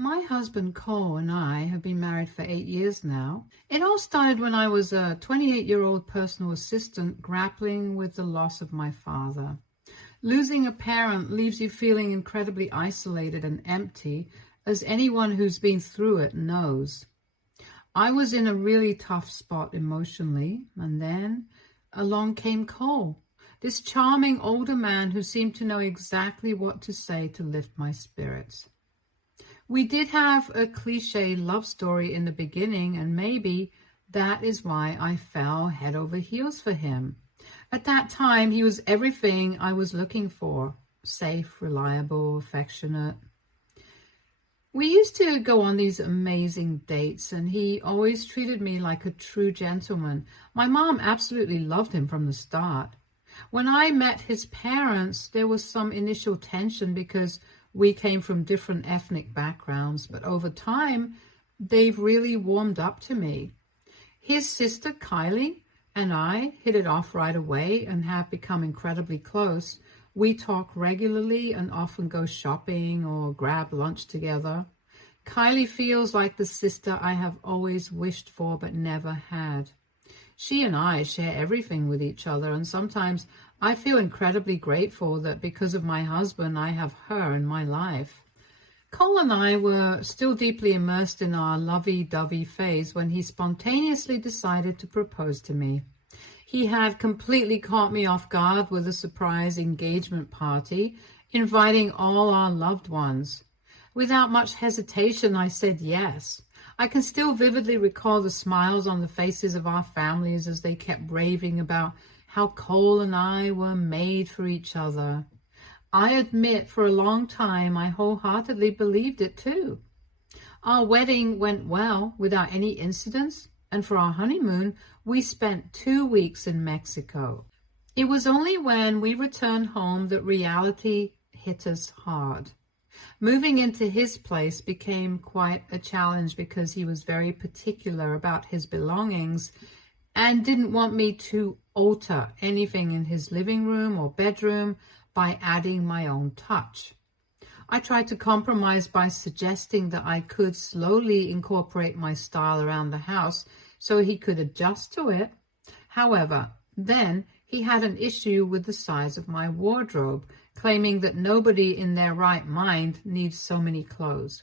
My husband Cole and I have been married for 8 years now. It all started when I was a 28-year-old personal assistant grappling with the loss of my father. Losing a parent leaves you feeling incredibly isolated and empty, as anyone who's been through it knows. I was in a really tough spot emotionally, and then along came Cole, this charming older man who seemed to know exactly what to say to lift my spirits. We did have a cliche love story in the beginning, and maybe that is why I fell head over heels for him. At that time, he was everything I was looking for: safe, reliable, affectionate. We used to go on these amazing dates, and he always treated me like a true gentleman. My mom absolutely loved him from the start. When I met his parents, there was some initial tension because we came from different ethnic backgrounds, but over time, they've really warmed up to me. His sister, Kylie, and I hit it off right away and have become incredibly close. We talk regularly and often go shopping or grab lunch together. Kylie feels like the sister I have always wished for but never had. She and I share everything with each other, and sometimes I feel incredibly grateful that because of my husband, I have her in my life. Cole and I were still deeply immersed in our lovey-dovey phase when he spontaneously decided to propose to me. He had completely caught me off guard with a surprise engagement party, inviting all our loved ones. Without much hesitation, I said yes. I can still vividly recall the smiles on the faces of our families as they kept raving about how Cole and I were made for each other. I admit for a long time I wholeheartedly believed it too. Our wedding went well without any incidents, and for our honeymoon, we spent 2 weeks in Mexico. It was only when we returned home that reality hit us hard. Moving into his place became quite a challenge because he was very particular about his belongings and didn't want me to alter anything in his living room or bedroom by adding my own touch. I tried to compromise by suggesting that I could slowly incorporate my style around the house so he could adjust to it. However, then he had an issue with the size of my wardrobe, claiming that nobody in their right mind needs so many clothes.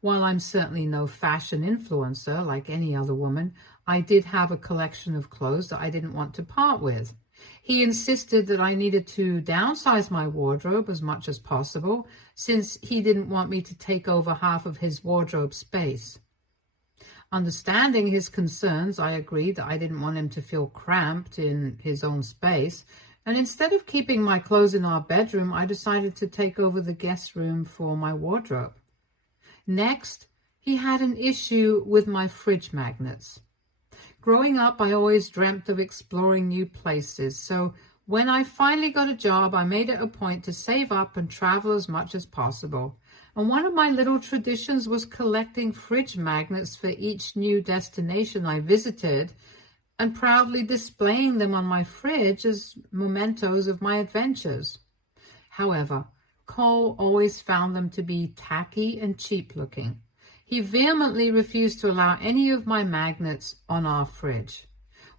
While I'm certainly no fashion influencer like any other woman, I did have a collection of clothes that I didn't want to part with. He insisted that I needed to downsize my wardrobe as much as possible, since he didn't want me to take over half of his wardrobe space. Understanding his concerns, I agreed that I didn't want him to feel cramped in his own space, and instead of keeping my clothes in our bedroom, I decided to take over the guest room for my wardrobe. Next, he had an issue with my fridge magnets. Growing up, I always dreamt of exploring new places, so when I finally got a job, I made it a point to save up and travel as much as possible. And one of my little traditions was collecting fridge magnets for each new destination I visited and proudly displaying them on my fridge as mementos of my adventures. However, Cole always found them to be tacky and cheap looking. He vehemently refused to allow any of my magnets on our fridge.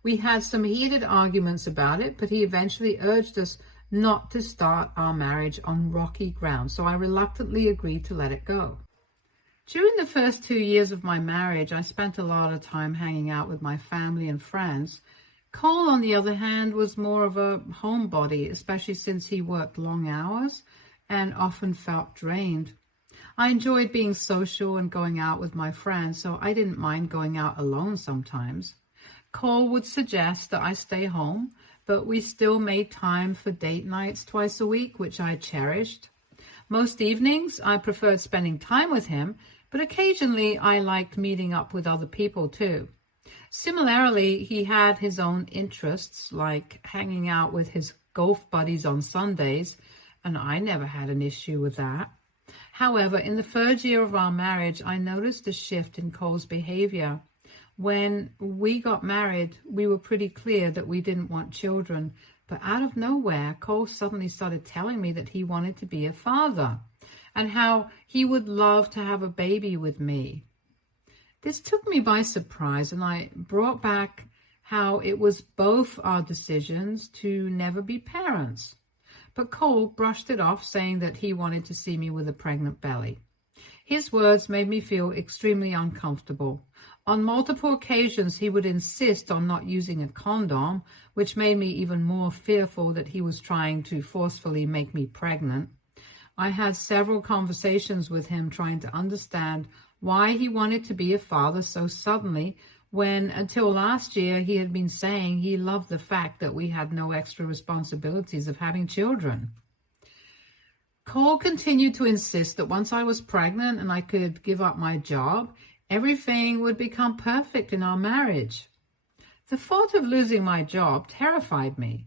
We had some heated arguments about it, but he eventually urged us not to start our marriage on rocky ground, so I reluctantly agreed to let it go. During the first 2 years of my marriage, I spent a lot of time hanging out with my family and friends. Cole, on the other hand, was more of a homebody, especially since he worked long hours and often felt drained. I enjoyed being social and going out with my friends, so I didn't mind going out alone sometimes. Cole would suggest that I stay home, but we still made time for date nights twice a week, which I cherished. Most evenings, I preferred spending time with him, but occasionally I liked meeting up with other people too. Similarly, he had his own interests, like hanging out with his golf buddies on Sundays, and I never had an issue with that. However, in the third year of our marriage, I noticed a shift in Cole's behavior. When we got married, we were pretty clear that we didn't want children, but out of nowhere, Cole suddenly started telling me that he wanted to be a father. and how he would love to have a baby with me. This took me by surprise, and I brought back how it was both our decisions to never be parents. But Cole brushed it off, saying that he wanted to see me with a pregnant belly. His words made me feel extremely uncomfortable. On multiple occasions, he would insist on not using a condom, which made me even more fearful that he was trying to forcefully make me pregnant. I had several conversations with him trying to understand why he wanted to be a father so suddenly, when until last year he had been saying he loved the fact that we had no extra responsibilities of having children. Cole continued to insist that once I was pregnant and I could give up my job, everything would become perfect in our marriage. The thought of losing my job terrified me.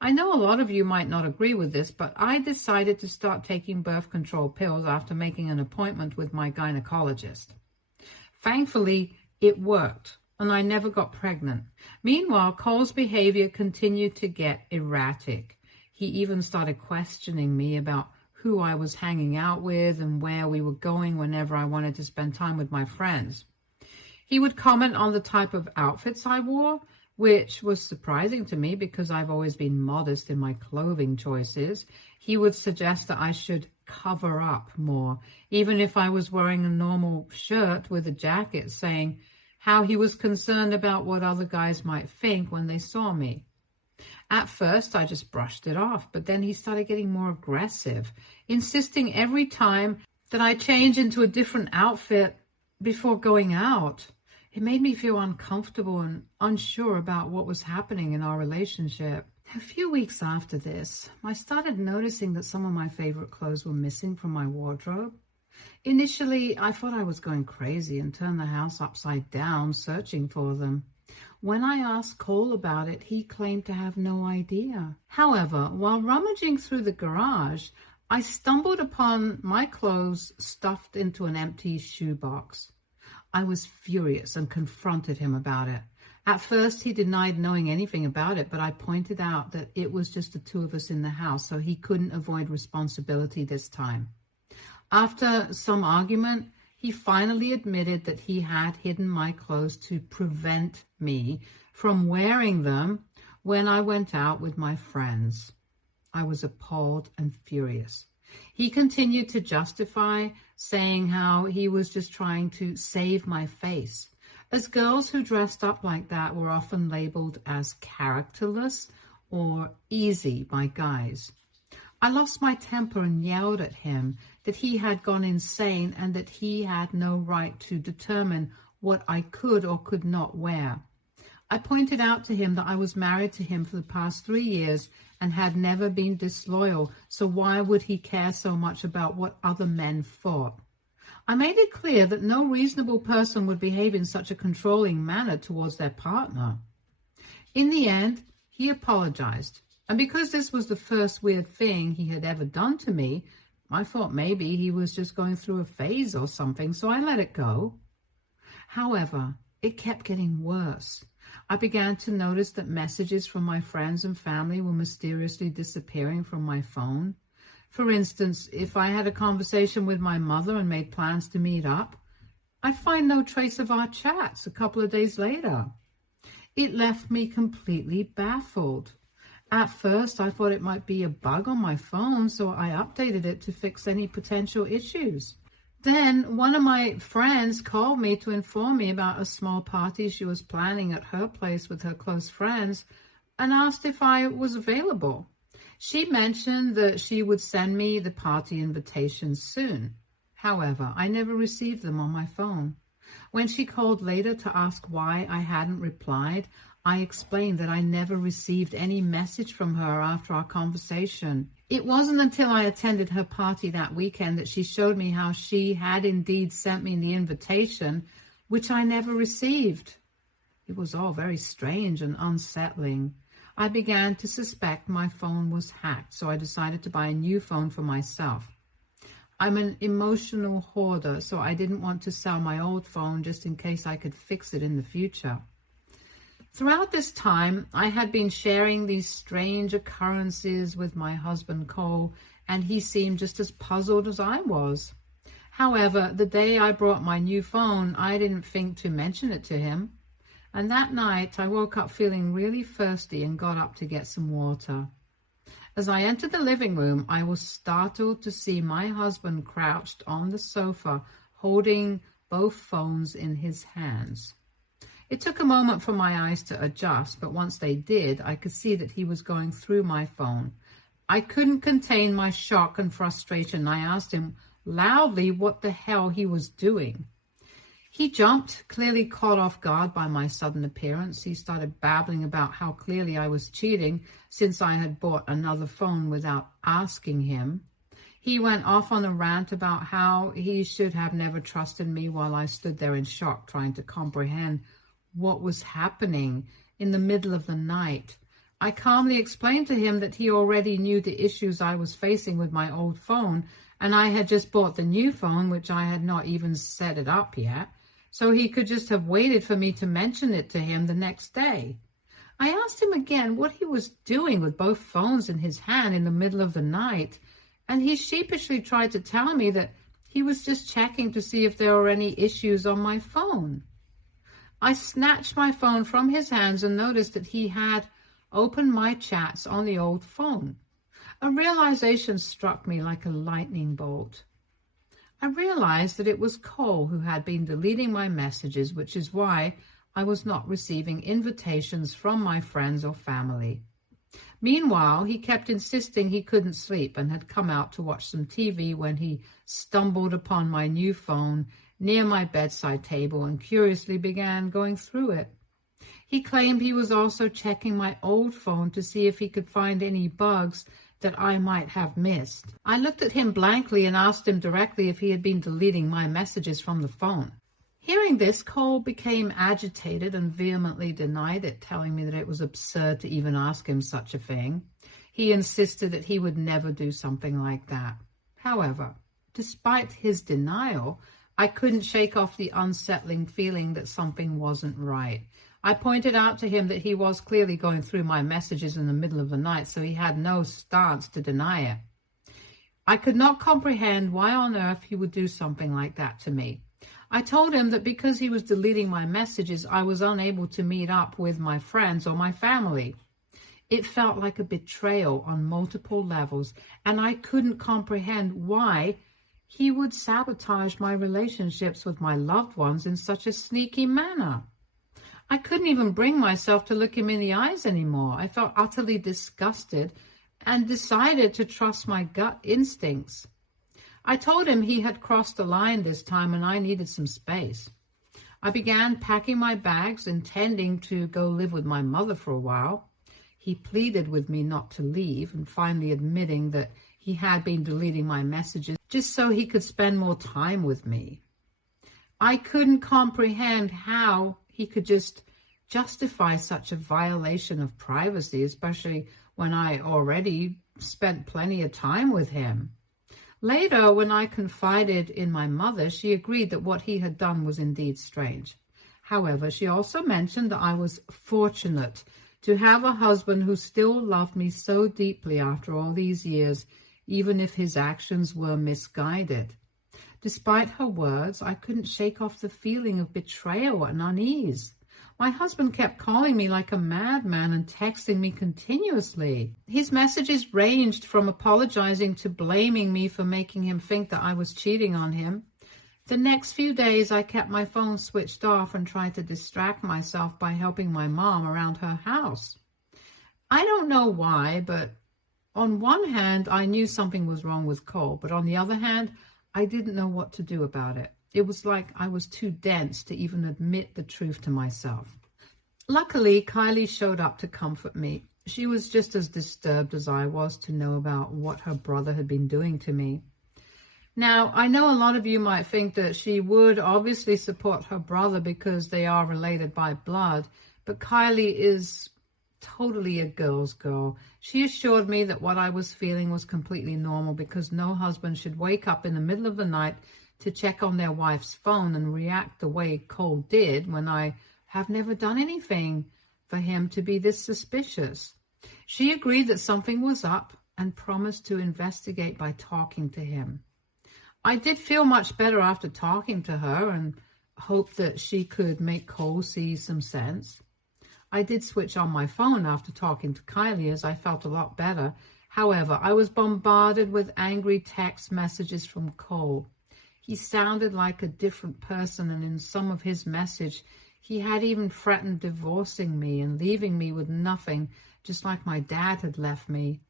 I know a lot of you might not agree with this, but I decided to start taking birth control pills after making an appointment with my gynecologist. Thankfully, it worked, and I never got pregnant. Meanwhile, Cole's behavior continued to get erratic. He even started questioning me about who I was hanging out with and where we were going whenever I wanted to spend time with my friends. He would comment on the type of outfits I wore, which was surprising to me because I've always been modest in my clothing choices. He would suggest that I should cover up more, even if I was wearing a normal shirt with a jacket, saying how he was concerned about what other guys might think when they saw me. At first, I just brushed it off, but then he started getting more aggressive, insisting every time that I change into a different outfit before going out. It made me feel uncomfortable and unsure about what was happening in our relationship. A few weeks after this, I started noticing that some of my favorite clothes were missing from my wardrobe. Initially, I thought I was going crazy and turned the house upside down searching for them. When I asked Cole about it, he claimed to have no idea. However, while rummaging through the garage, I stumbled upon my clothes stuffed into an empty shoebox. I was furious and confronted him about it. At first, he denied knowing anything about it, but I pointed out that it was just the two of us in the house, so he couldn't avoid responsibility this time. After some argument, he finally admitted that he had hidden my clothes to prevent me from wearing them when I went out with my friends. I was appalled and furious. He continued to justify, saying how he was just trying to save my face, as girls who dressed up like that were often labeled as characterless or easy by guys. I lost my temper and yelled at him that he had gone insane and that he had no right to determine what I could or could not wear. I pointed out to him that I was married to him for the past 3 years and had never been disloyal, so why would he care so much about what other men thought? I made it clear that no reasonable person would behave in such a controlling manner towards their partner. In the end, he apologized, and because this was the first weird thing he had ever done to me, I thought maybe he was just going through a phase or something, so I let it go. However, it kept getting worse. I began to notice that messages from my friends and family were mysteriously disappearing from my phone. For instance, if I had a conversation with my mother and made plans to meet up, I'd find no trace of our chats a couple of days later. It left me completely baffled. At first, I thought it might be a bug on my phone, so I updated it to fix any potential issues. Then one of my friends called me to inform me about a small party she was planning at her place with her close friends and asked if I was available. She mentioned that she would send me the party invitations soon. However, I never received them on my phone. When she called later to ask why I hadn't replied, I explained that I never received any message from her after our conversation. It wasn't until I attended her party that weekend that she showed me how she had indeed sent me the invitation, which I never received. It was all very strange and unsettling. I began to suspect my phone was hacked, so I decided to buy a new phone for myself. I'm an emotional hoarder, so I didn't want to sell my old phone just in case I could fix it in the future. Throughout this time, I had been sharing these strange occurrences with my husband Cole, and he seemed just as puzzled as I was. However, the day I brought my new phone, I didn't think to mention it to him. And that night, I woke up feeling really thirsty and got up to get some water. As I entered the living room, I was startled to see my husband crouched on the sofa, holding both phones in his hands. It took a moment for my eyes to adjust, but once they did, I could see that he was going through my phone. I couldn't contain my shock and frustration. I asked him loudly what the hell he was doing. He jumped, clearly caught off guard by my sudden appearance. He started babbling about how clearly I was cheating since I had bought another phone without asking him. He went off on a rant about how he should have never trusted me while I stood there in shock trying to comprehend what was happening in the middle of the night. I calmly explained to him that he already knew the issues I was facing with my old phone, and I had just bought the new phone, which I had not even set it up yet. So he could just have waited for me to mention it to him the next day. I asked him again what he was doing with both phones in his hand in the middle of the night, and he sheepishly tried to tell me that he was just checking to see if there were any issues on my phone. I snatched my phone from his hands and noticed that he had opened my chats on the old phone. A realization struck me like a lightning bolt. I realized that it was Cole who had been deleting my messages, which is why I was not receiving invitations from my friends or family. Meanwhile, he kept insisting he couldn't sleep and had come out to watch some TV when he stumbled upon my new phone near my bedside table and curiously began going through it. He claimed he was also checking my old phone to see if he could find any bugs that I might have missed. I looked at him blankly and asked him directly if he had been deleting my messages from the phone. Hearing this, Cole became agitated and vehemently denied it, telling me that it was absurd to even ask him such a thing. He insisted that he would never do something like that. However, despite his denial, I couldn't shake off the unsettling feeling that something wasn't right. I pointed out to him that he was clearly going through my messages in the middle of the night, so he had no stance to deny it. I could not comprehend why on earth he would do something like that to me. I told him that because he was deleting my messages, I was unable to meet up with my friends or my family. It felt like a betrayal on multiple levels, and I couldn't comprehend why he would sabotage my relationships with my loved ones in such a sneaky manner. I couldn't even bring myself to look him in the eyes anymore. I felt utterly disgusted and decided to trust my gut instincts. I told him he had crossed the line this time and I needed some space. I began packing my bags, intending to go live with my mother for a while. He pleaded with me not to leave, and finally admitting that he had been deleting my messages just so he could spend more time with me. I couldn't comprehend how he could just justify such a violation of privacy, especially when I already spent plenty of time with him. Later, when I confided in my mother, she agreed that what he had done was indeed strange. However, she also mentioned that I was fortunate to have a husband who still loved me so deeply after all these years, even if his actions were misguided. Despite her words, I couldn't shake off the feeling of betrayal and unease. My husband kept calling me like a madman and texting me continuously. His messages ranged from apologizing to blaming me for making him think that I was cheating on him. The next few days, I kept my phone switched off and tried to distract myself by helping my mom around her house. I don't know why, but on one hand, I knew something was wrong with Cole, but on the other hand, I didn't know what to do about it. It was like I was too dense to even admit the truth to myself. Luckily, Kylie showed up to comfort me. She was just as disturbed as I was to know about what her brother had been doing to me. Now, I know a lot of you might think that she would obviously support her brother because they are related by blood, but Kylie is totally a girl's girl. She assured me that what I was feeling was completely normal because no husband should wake up in the middle of the night to check on their wife's phone and react the way Cole did when I have never done anything for him to be this suspicious. She agreed that something was up and promised to investigate by talking to him. I did feel much better after talking to her and hoped that she could make Cole see some sense. I did switch on my phone after talking to Kylie as I felt a lot better. However, I was bombarded with angry text messages from Cole. He sounded like a different person, and in some of his message, he had even threatened divorcing me and leaving me with nothing, just like my dad had left me.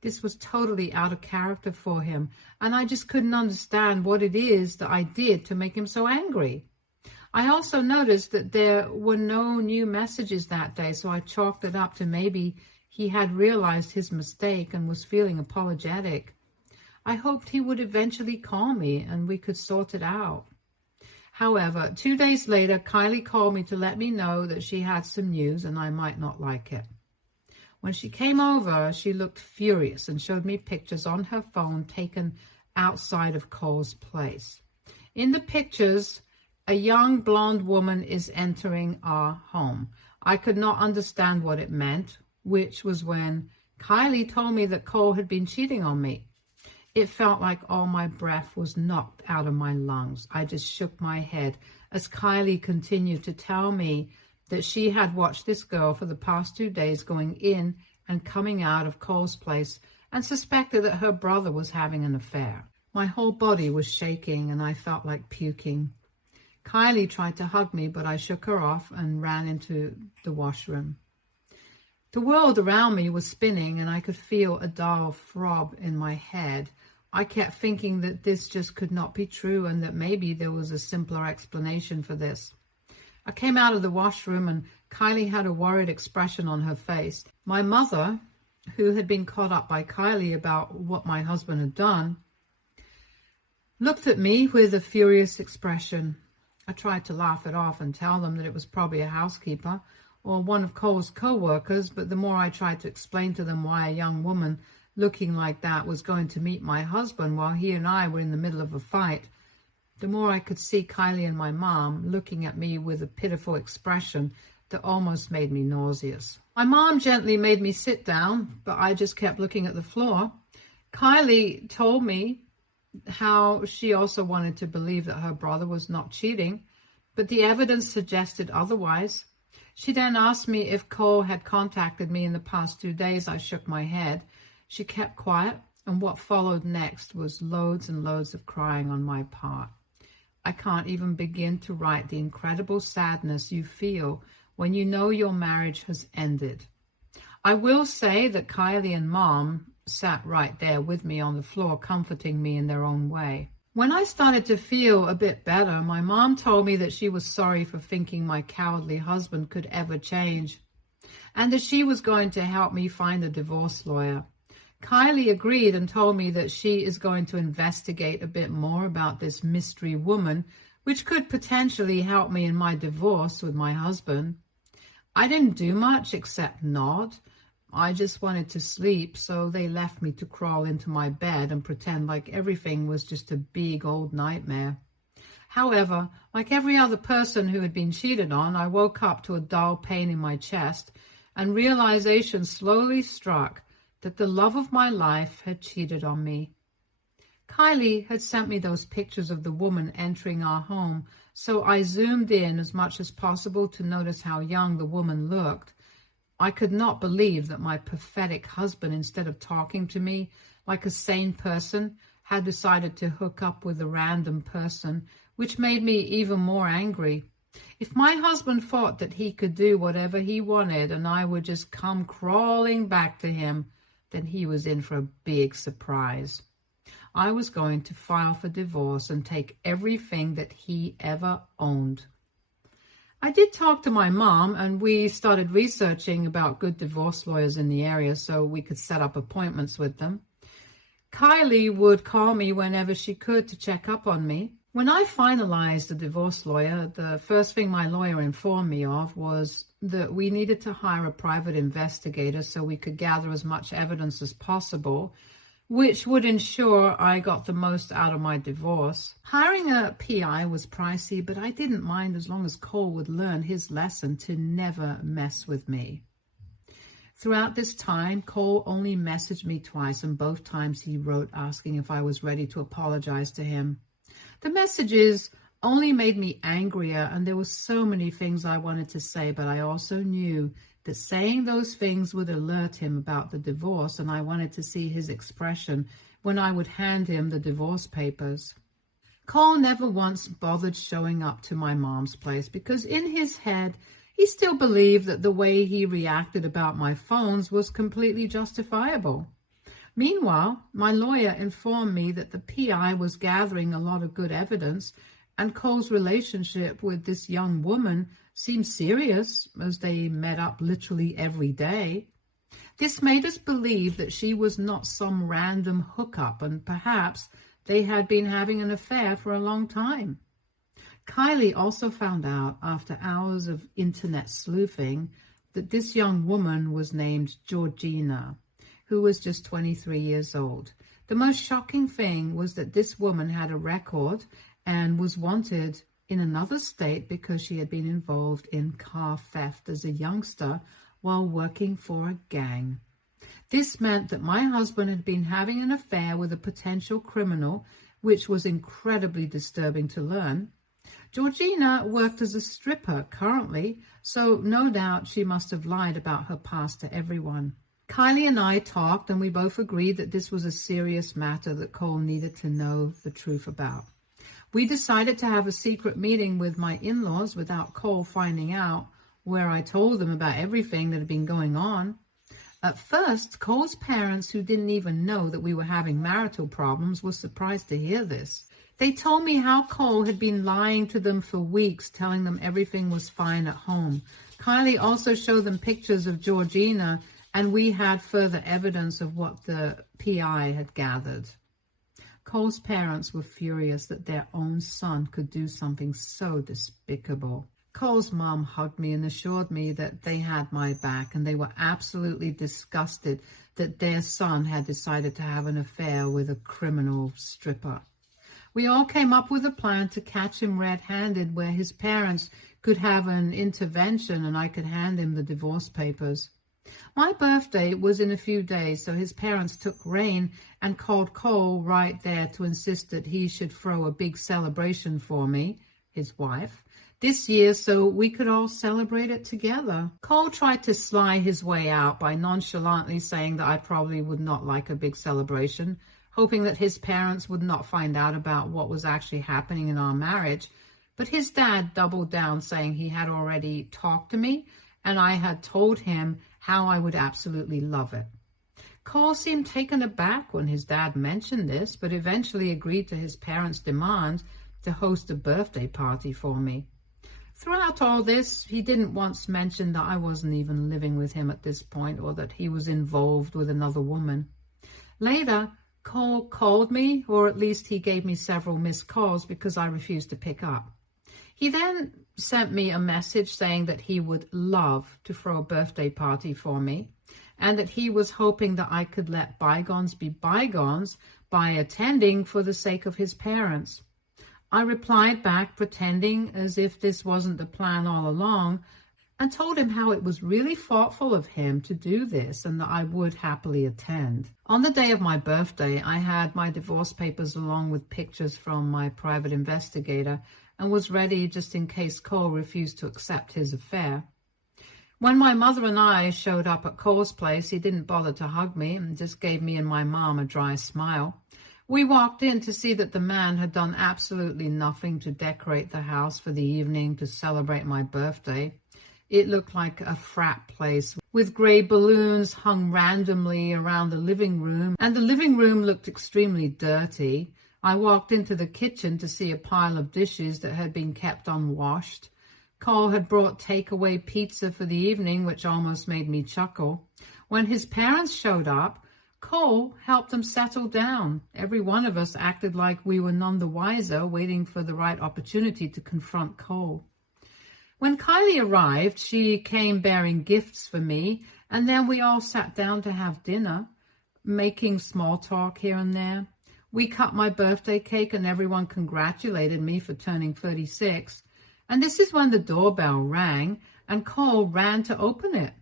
This was totally out of character for him, and I just couldn't understand what it is that I did to make him so angry. I also noticed that there were no new messages that day, so I chalked it up to maybe he had realized his mistake and was feeling apologetic. I hoped he would eventually call me and we could sort it out. However, 2 days later, Kylie called me to let me know that she had some news and I might not like it. When she came over, she looked furious and showed me pictures on her phone taken outside of Cole's place. In the pictures, a young blonde woman is entering our home. I could not understand what it meant, which was when Kylie told me that Cole had been cheating on me. It felt like all my breath was knocked out of my lungs. I just shook my head as Kylie continued to tell me that she had watched this girl for the past 2 days going in and coming out of Cole's place and suspected that her brother was having an affair. My whole body was shaking and I felt like puking. Kylie tried to hug me, but I shook her off and ran into the washroom. The world around me was spinning and I could feel a dull throb in my head. I kept thinking that this just could not be true and that maybe there was a simpler explanation for this. I came out of the washroom and Kylie had a worried expression on her face. My mother, who had been caught up by Kylie about what my husband had done, looked at me with a furious expression. I tried to laugh it off and tell them that it was probably a housekeeper or one of Cole's co-workers, but the more I tried to explain to them why a young woman looking like that was going to meet my husband while he and I were in the middle of a fight, the more I could see Kylie and my mom looking at me with a pitiful expression that almost made me nauseous. My mom gently made me sit down, but I just kept looking at the floor. Kylie told me how she also wanted to believe that her brother was not cheating, but the evidence suggested otherwise. She then asked me if Cole had contacted me in the past 2 days. I shook my head. She kept quiet, and what followed next was loads and loads of crying on my part. I can't even begin to write the incredible sadness you feel when you know your marriage has ended. I will say that Kylie and Mom sat right there with me on the floor, comforting me in their own way. When I started to feel a bit better, my mom told me that she was sorry for thinking my cowardly husband could ever change, and that she was going to help me find a divorce lawyer. Kylie agreed and told me that she is going to investigate a bit more about this mystery woman, which could potentially help me in my divorce with my husband. I didn't do much except nod. I just wanted to sleep, so they left me to crawl into my bed and pretend like everything was just a big old nightmare. However, like every other person who had been cheated on, I woke up to a dull pain in my chest, and realization slowly struck that the love of my life had cheated on me. Kylie had sent me those pictures of the woman entering our home, so I zoomed in as much as possible to notice how young the woman looked. I could not believe that my pathetic husband, instead of talking to me like a sane person, had decided to hook up with a random person, which made me even more angry. If my husband thought that he could do whatever he wanted and I would just come crawling back to him, then he was in for a big surprise. I was going to file for divorce and take everything that he ever owned. I did talk to my mom, and we started researching about good divorce lawyers in the area so we could set up appointments with them. Kylie would call me whenever she could to check up on me. When I finalized the divorce lawyer, the first thing my lawyer informed me of was that we needed to hire a private investigator so we could gather as much evidence as possible, which would ensure I got the most out of my divorce. Hiring a PI was pricey, but I didn't mind as long as Cole would learn his lesson to never mess with me. Throughout this time, Cole only messaged me twice, and both times he wrote asking if I was ready to apologize to him. The messages only made me angrier, and there were so many things I wanted to say, but I also knew that saying those things would alert him about the divorce, and I wanted to see his expression when I would hand him the divorce papers. Cole never once bothered showing up to my mom's place because in his head, he still believed that the way he reacted about my phones was completely justifiable. Meanwhile, my lawyer informed me that the PI was gathering a lot of good evidence, and Cole's relationship with this young woman seemed serious as they met up literally every day. This made us believe that she was not some random hookup, and perhaps they had been having an affair for a long time. Kylie also found out after hours of internet sleuthing that this young woman was named Georgina, who was just 23 years old. The most shocking thing was that this woman had a record and was wanted in another state because she had been involved in car theft as a youngster while working for a gang. This meant that my husband had been having an affair with a potential criminal, which was incredibly disturbing to learn. Georgina worked as a stripper currently, so no doubt she must have lied about her past to everyone. Kylie and I talked, and we both agreed that this was a serious matter that Cole needed to know the truth about. We decided to have a secret meeting with my in-laws without Cole finding out, where I told them about everything that had been going on. At first, Cole's parents, who didn't even know that we were having marital problems, were surprised to hear this. They told me how Cole had been lying to them for weeks, telling them everything was fine at home. Kylie also showed them pictures of Georgina, and we had further evidence of what the PI had gathered. Cole's parents were furious that their own son could do something so despicable. Cole's mom hugged me and assured me that they had my back, and they were absolutely disgusted that their son had decided to have an affair with a criminal stripper. We all came up with a plan to catch him red-handed, where his parents could have an intervention and I could hand him the divorce papers. My birthday was in a few days, so his parents took rein and called Cole right there to insist that he should throw a big celebration for me, his wife, this year so we could all celebrate it together. Cole tried to sly his way out by nonchalantly saying that I probably would not like a big celebration, hoping that his parents would not find out about what was actually happening in our marriage. But his dad doubled down, saying he had already talked to me and I had told him how I would absolutely love it. Cole seemed taken aback when his dad mentioned this, but eventually agreed to his parents' demand to host a birthday party for me. Throughout all this, he didn't once mention that I wasn't even living with him at this point or that he was involved with another woman. Later, Cole called me, or at least he gave me several missed calls because I refused to pick up. He then sent me a message saying that he would love to throw a birthday party for me and that he was hoping that I could let bygones be bygones by attending for the sake of his parents. I replied back, pretending as if this wasn't the plan all along, and told him how it was really thoughtful of him to do this and that I would happily attend. On the day of my birthday, I had my divorce papers along with pictures from my private investigator and was ready just in case Cole refused to accept his affair. When my mother and I showed up at Cole's place, he didn't bother to hug me and just gave me and my mom a dry smile. We walked in to see that the man had done absolutely nothing to decorate the house for the evening to celebrate my birthday. It looked like a frat place with gray balloons hung randomly around the living room, and the living room looked extremely dirty. I walked into the kitchen to see a pile of dishes that had been kept unwashed. Cole had brought takeaway pizza for the evening, which almost made me chuckle. When his parents showed up, Cole helped them settle down. Every one of us acted like we were none the wiser, waiting for the right opportunity to confront Cole. When Kylie arrived, she came bearing gifts for me, and then we all sat down to have dinner, making small talk here and there. We cut my birthday cake and everyone congratulated me for turning 36. And this is when the doorbell rang and Cole ran to open it.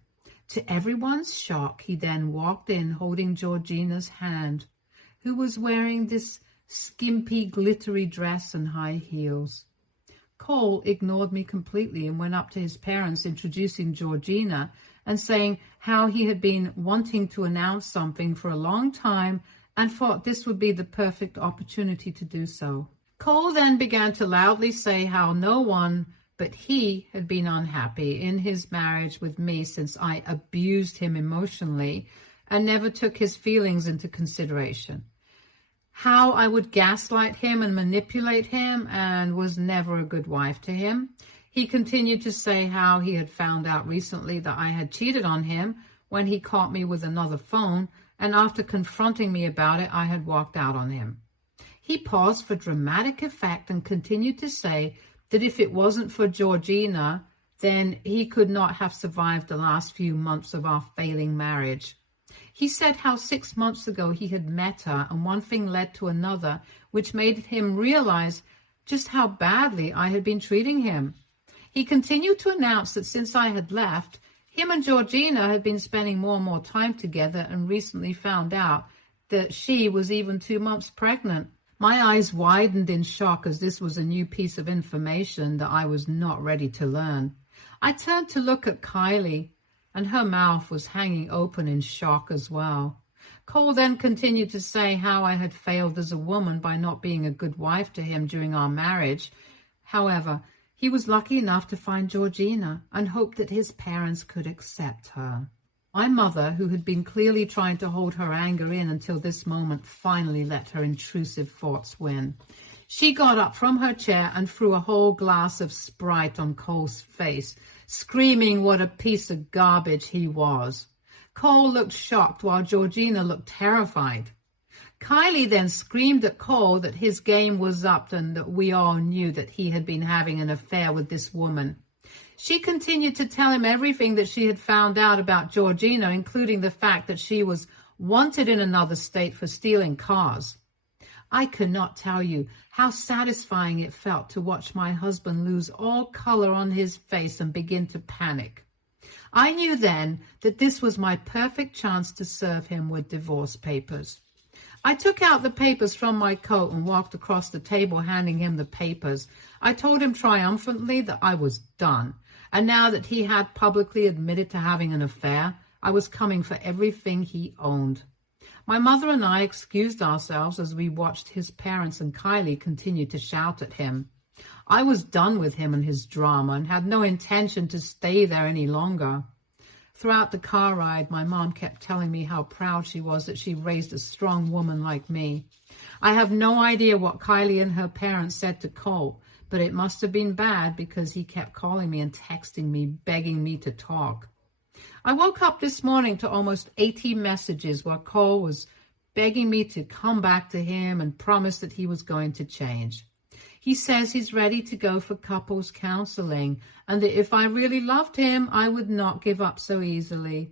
To everyone's shock, he then walked in holding Georgina's hand, who was wearing this skimpy, glittery dress and high heels. Cole ignored me completely and went up to his parents, introducing Georgina and saying how he had been wanting to announce something for a long time and thought this would be the perfect opportunity to do so. Cole then began to loudly say how no one but he had been unhappy in his marriage with me since I abused him emotionally and never took his feelings into consideration. How I would gaslight him and manipulate him and was never a good wife to him. He continued to say how he had found out recently that I had cheated on him when he caught me with another phone, and after confronting me about it, I had walked out on him. He paused for dramatic effect and continued to say that if it wasn't for Georgina, then he could not have survived the last few months of our failing marriage. He said how 6 months ago he had met her and one thing led to another, which made him realize just how badly I had been treating him. He continued to announce that since I had left, him and Georgina had been spending more and more time together and recently found out that she was even 2 months pregnant. My eyes widened in shock as this was a new piece of information that I was not ready to learn. I turned to look at Kylie, and her mouth was hanging open in shock as well. Cole then continued to say how I had failed as a woman by not being a good wife to him during our marriage. However, he was lucky enough to find Georgina and hoped that his parents could accept her. My mother, who had been clearly trying to hold her anger in until this moment, finally let her intrusive thoughts win. She got up from her chair and threw a whole glass of Sprite on Cole's face, screaming what a piece of garbage he was. Cole looked shocked while Georgina looked terrified. Kylie then screamed at Cole that his game was up and that we all knew that he had been having an affair with this woman. She continued to tell him everything that she had found out about Georgina, including the fact that she was wanted in another state for stealing cars. I cannot tell you how satisfying it felt to watch my husband lose all color on his face and begin to panic. I knew then that this was my perfect chance to serve him with divorce papers. I took out the papers from my coat and walked across the table handing him the papers. I told him triumphantly that I was done, and now that he had publicly admitted to having an affair, I was coming for everything he owned. My mother and I excused ourselves as we watched his parents and Kylie continue to shout at him. I was done with him and his drama and had no intention to stay there any longer. Throughout the car ride, my mom kept telling me how proud she was that she raised a strong woman like me. I have no idea what Kylie and her parents said to Cole, but it must have been bad because he kept calling me and texting me, begging me to talk. I woke up this morning to almost 80 messages where Cole was begging me to come back to him and promise that he was going to change. He says he's ready to go for couples counseling and that if I really loved him, I would not give up so easily.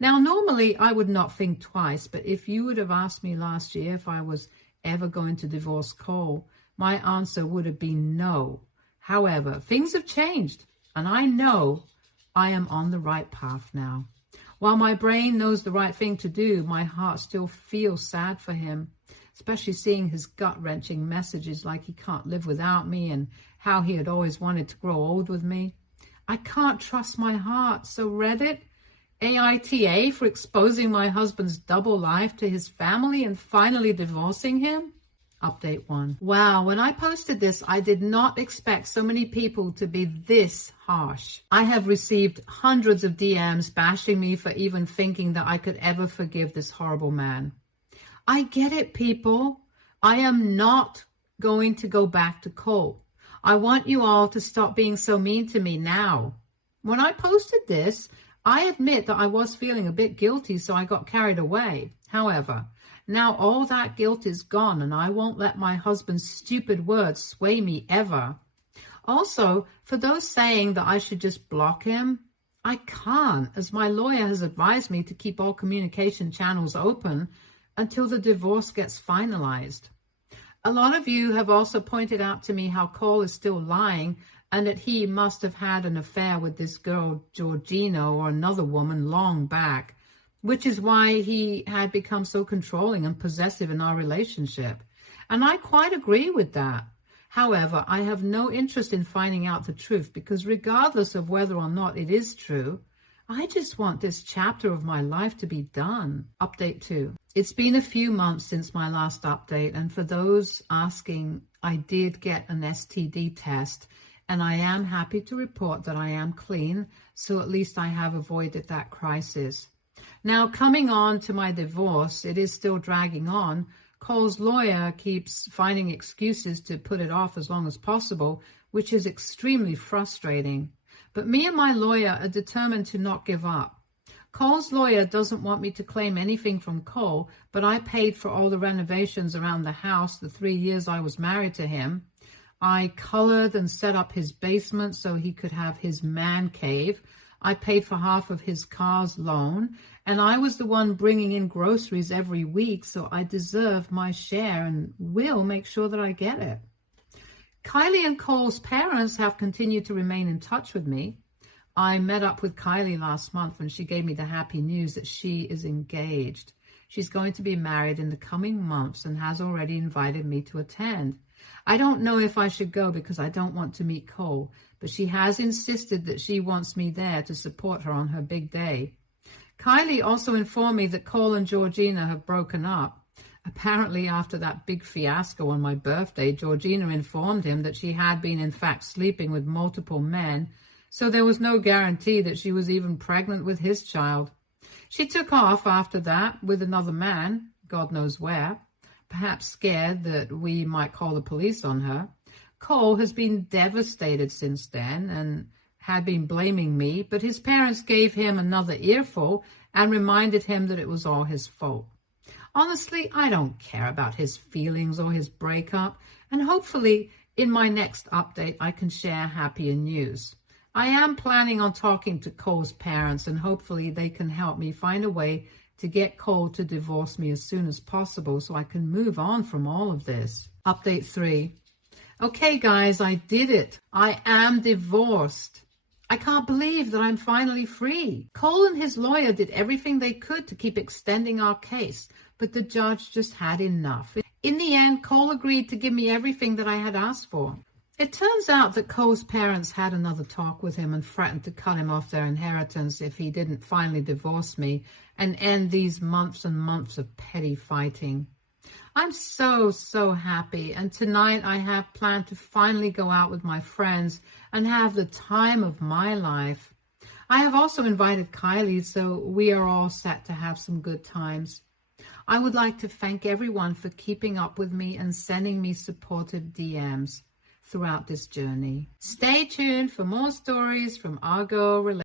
Now, normally I would not think twice, but if you would have asked me last year if I was ever going to divorce Cole, my answer would have been no. However, things have changed, and I know I am on the right path now. While my brain knows the right thing to do, my heart still feels sad for him, especially seeing his gut-wrenching messages like he can't live without me and how he had always wanted to grow old with me. I can't trust my heart, so Reddit, AITA for exposing my husband's double life to his family and finally divorcing him? Update 1. Wow, when I posted this, I did not expect so many people to be this harsh. I have received hundreds of DMs bashing me for even thinking that I could ever forgive this horrible man. I get it, people. I am not going to go back to Cole. I want you all to stop being so mean to me now. When I posted this, I admit that I was feeling a bit guilty, so I got carried away. However, now all that guilt is gone, and I won't let my husband's stupid words sway me ever. Also, for those saying that I should just block him, I can't, as my lawyer has advised me to keep all communication channels open until the divorce gets finalized. A lot of you have also pointed out to me how Cole is still lying and that he must have had an affair with this girl Georgina or another woman long back, which is why he had become so controlling and possessive in our relationship. And I quite agree with that. However, I have no interest in finding out the truth, because regardless of whether or not it is true, I just want this chapter of my life to be done. Update 2. It's been a few months since my last update, and for those asking, I did get an STD test, and I am happy to report that I am clean, so at least I have avoided that crisis. Now, coming on to my divorce, it is still dragging on. Cole's lawyer keeps finding excuses to put it off as long as possible, which is extremely frustrating. But me and my lawyer are determined to not give up. Cole's lawyer doesn't want me to claim anything from Cole, but I paid for all the renovations around the house the 3 years I was married to him. I colored and set up his basement so he could have his man cave. I paid for half of his car's loan, and I was the one bringing in groceries every week, so I deserve my share and will make sure that I get it. Kylie and Cole's parents have continued to remain in touch with me. I met up with Kylie last month and she gave me the happy news that she is engaged. She's going to be married in the coming months and has already invited me to attend. I don't know if I should go because I don't want to meet Cole, but she has insisted that she wants me there to support her on her big day. Kylie also informed me that Cole and Georgina have broken up. Apparently, after that big fiasco on my birthday, Georgina informed him that she had been, in fact, sleeping with multiple men, so there was no guarantee that she was even pregnant with his child. She took off after that with another man, God knows where, perhaps scared that we might call the police on her. Cole has been devastated since then and had been blaming me, but his parents gave him another earful and reminded him that it was all his fault. Honestly, I don't care about his feelings or his breakup, and hopefully in my next update I can share happier news. I am planning on talking to Cole's parents, and hopefully they can help me find a way to get Cole to divorce me as soon as possible so I can move on from all of this. Update 3. Okay, guys, I did it. I am divorced. I can't believe that I'm finally free. Cole and his lawyer did everything they could to keep extending our case, but the judge just had enough. In the end, Cole agreed to give me everything that I had asked for. It turns out that Cole's parents had another talk with him and threatened to cut him off their inheritance if he didn't finally divorce me and end these months and months of petty fighting. I'm so happy, and tonight I have planned to finally go out with my friends and have the time of my life. I have also invited Kylie, so we are all set to have some good times. I would like to thank everyone for keeping up with me and sending me supportive DMs throughout this journey. Stay tuned for more stories from our girl relationship.